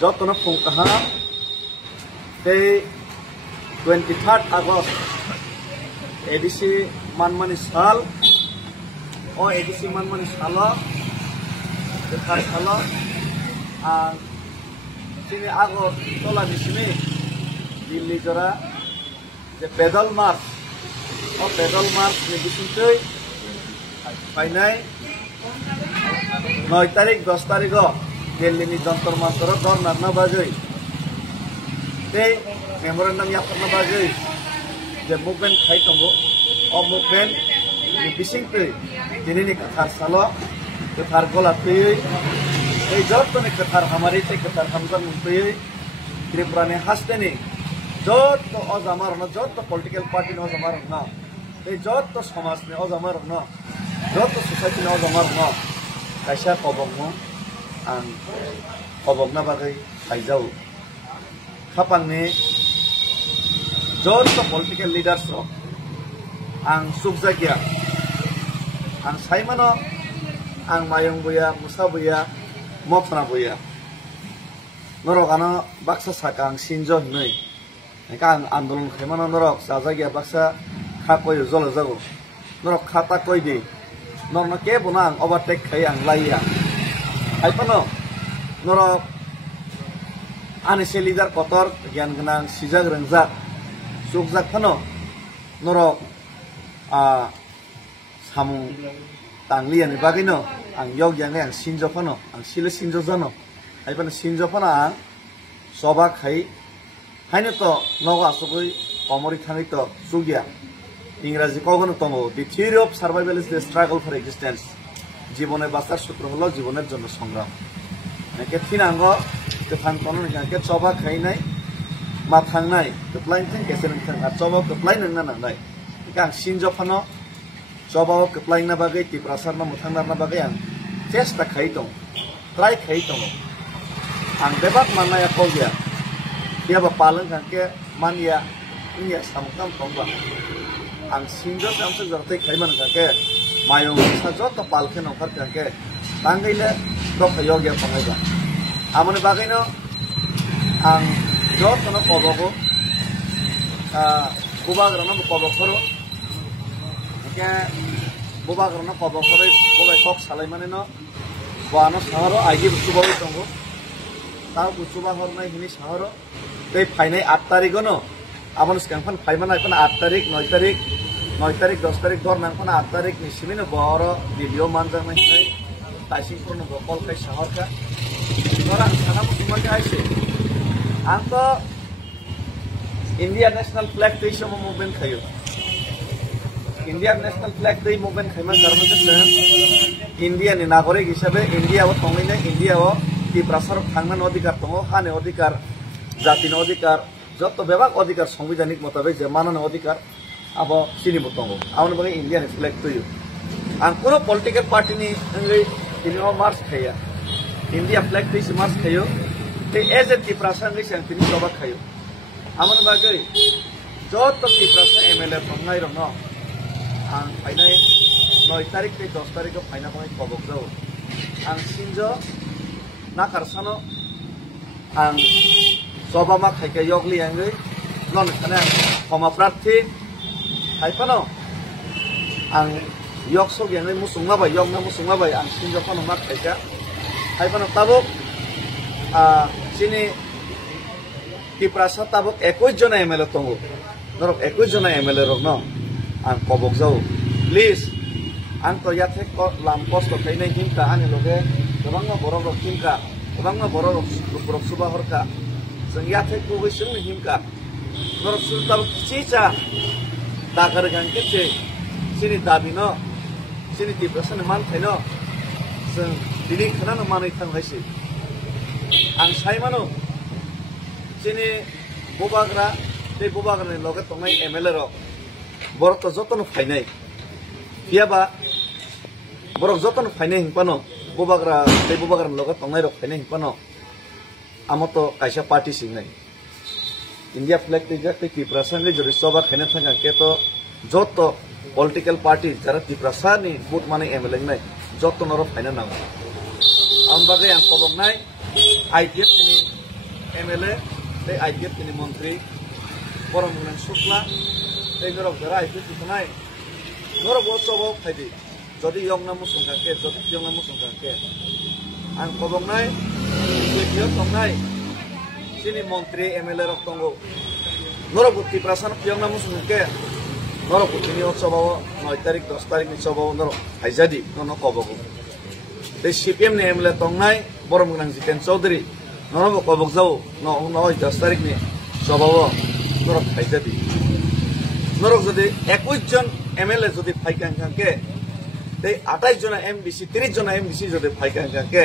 Jotno Pungkaha, the 23rd August, edisi Manmani Sal, or edisi Manmani Sala, the Karsala, and Sini Ago Tola Nishimi, Dilli Jora, the pedal march, or pedal march, Medicine, Finai, 9 তারিখ 10 তারিখও দিল্লি যন্তর মন্তর দর নানা বাজই এই memorandum ইয়াপনা বাজই যে movement খাইতঙ্গো অ movement বিসিংতে দিনিনি কথার সালো কথার গলাতে এই যতনে কথার হামারিতে কথার হামজার মুতে ত্রিপুরানে হাসতেনি যত অজামার না যত পলিটিক্যাল পার্টি ন অজামার না এই যত সমাজ নে অজামার না যত সোসাইটি ন অজামার না kaisa kobongmo ang kobongna bagai kaijau khapangni joto political leaders ro ang subjagia ang saimano ang mayong buya musa buya mopna buya norokano baksa sakang sinjo hnoi kang andolon khaimano norok sajagia baksa khakoi jolo jago norok khata koi di Norno ke bunang overtake kayang laya. Ay pano noro ane se leader kotor yan genang sijag rengjak sukjak pano noro samu tanglian ni bagino ang yog yang ang sinjo pano ang sile sinjo jano. Ay pano sinjo pano ang soba khai haino to nogo asugoi komori thangi to sugya. ইংরাজি কখনো তঙ্গ the theory of survival is the struggle for existence জীবনে বাঁচার সূত্র হলো জীবনের জন্য সংগ্রাম নাকি থিনাঙ্গ কেফান কোন নাকি চবা খাই নাই মা থাংনাই কপ্লাইন থিং কেসেন থিং আর চবা কপ্লাইন না নাंगनाय কাং সিনজফানো চবা কপ্লাইন না বাগै তিপ্রাসার না মুথাंनार না বাগै आं চেষ্টা খাই दं ट्राई खाई दं आं बेबाद माननाया कौया बियाबा पालन खांके मानिया इनिया सामकाम थंबा ang sinjo samse jorte khaiman kake mayong sa jot palke nokar kake tangaile dok yogya pangaiba amone bagaino ang jot no kobogo bubagrana kobokoro ke bubagrana kobokoro bobai kok salai mane no boano saharo aigi busubawi tongo ta busuba hornai hini saharo tei phainai 8 tarikh no amon skangpan phaimana kon 8 tarikh 9 tarikh 9 তারিখ 10 তারিখ ধর নাংখন 8 তারিখ নিসিমিনো বড় video মানজাং নাই তাইসিংপুর নো কলকাই শহরকা ধরা সানা মুসলমানকে আইছে আং তো India national flag তৈ সম মুভমেন্ট খাইও ইন্ডিয়া ন্যাশনাল ফ্ল্যাগ তৈ মুভমেন্ট খাইমান কারণে ইন্ডিয়া নি নাগরিক হিসাবে ইন্ডিয়া ও তংলিনে ইন্ডিয়া ও কি প্রসার থাংমান অধিকার তঙ্গ হানে অধিকার জাতিন অধিকার যত বিভাগ অধিকার সাংবিধানিক মোতাবেক যে মানানো অধিকার abo sini botongo awon bagi indian flag to you ang kono political party ni ngai ini o march khaya india flag to march khayo te as a tiprasa ngai sang tini soba khayo amon bagi jot to tiprasa mla tongai ro no ang painai 9 tarikh te 10 tarikh paina bagi kobok jao ang sinjo na karsano ang soba ma khaike yogli angai non khana khoma prarthi Haipano ang yok so yang musung na ba yok na musung na ba ang sinjo pano mat kaika haipano tabok sini tiprasa tabok 21 jona MLA tongo norok 21 jona MLA rok no ang kobok jau please ang to yathe ko lam post to kainai himka ani loge gobangna borok rok himka gobangna borok rok suba horka jeng yathe ko gisung himka norok sultab chicha Dakar gan kece sini dabino sini tiprasan man thaino sing dini khana no manai thang haisi ang saimano sini bobagra te bobagra ni loge tongai MLA ro borok to jotono phainai piaba borok jotono phainai hingpano bobagra te bobagra loge tongai ro phainai hingpano amoto kaisa party singnai India flag te jakte tiprasa ngai jori soba khane thanga ke to joto political party jara tiprasa ni vote mane MLA nai joto noro phaina na ambagai ang kobongnai IPF kini MLA tei IPF kini mantri borong nang sukla tei norok dara IPF tunai norok bosobo phaidi jodi yongna musungkake jodi yongna musungkake ang kobongnai IPF tongnai sini mantri MLA rok tongo norok butti prasan yongna musungkake norok butti ni otsobo 9 tarik 10 tarik ni sobo norok haijadi nono kobogo tei CPM ni MLA tongnai borong nang Jiten Chaudhary norok kobog jau no 10 tarik ni sobo norok haijadi norok jodi 21 John MLA jodi phaikangkake tei 28 jona MBC 30 jona MBC jodi phaikangkake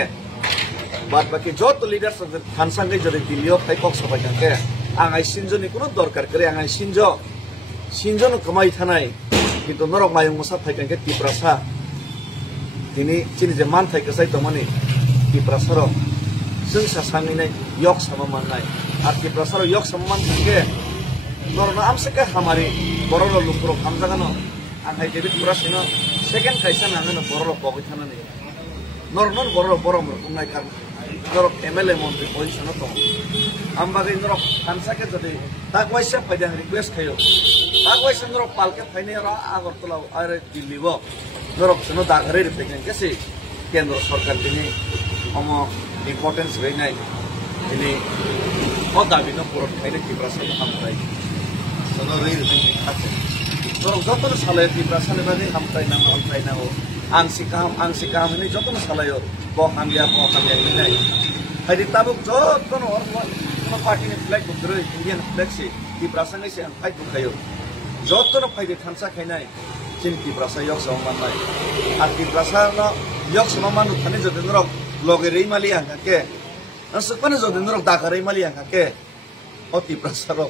bad baki jot leaders jodi thansangai jodi Dillio phaikok sabaikangke angai sinjoni kono dorkar kare angai sinjon kamai thanai kintu norok mayung musa phaikangke tiprasa tini chini je man thai kasai tomani tiprasaro जों सासांगिनै yok sama manai ar tiprasaro yok sama man thangke norna amseke hamari borolo lukro hamjagano angai David Prasino second kaisa nangano borolo pogoi thanani nornon borolo borom ungai kar norok MLA mantri position to ambagai norok kansake jodi takwaisa paidang request khayo takwaisa norok palke phaine ra Agartala are Delhi bo norok sono dagare repekan kesi kendra sarkar dini omo importance reinai ini dabi no purut khaine tiprasa hamtai sono rei rei khate norok jotono salai tiprasa le bagi hamtai na ho angsikam ini jotono salayo bo hamya ini nai haidi tabuk jotono ormo party ni flag bukro Indian flag si tiprasa ngai se anpai bukhayo jotono phaide thansa khainai chin tiprasa yok sama nai ar tiprasa no yok sama manu thane jodi norok loge rei mali angke asukpane jodi norok dakarei mali angke o tiprasa ro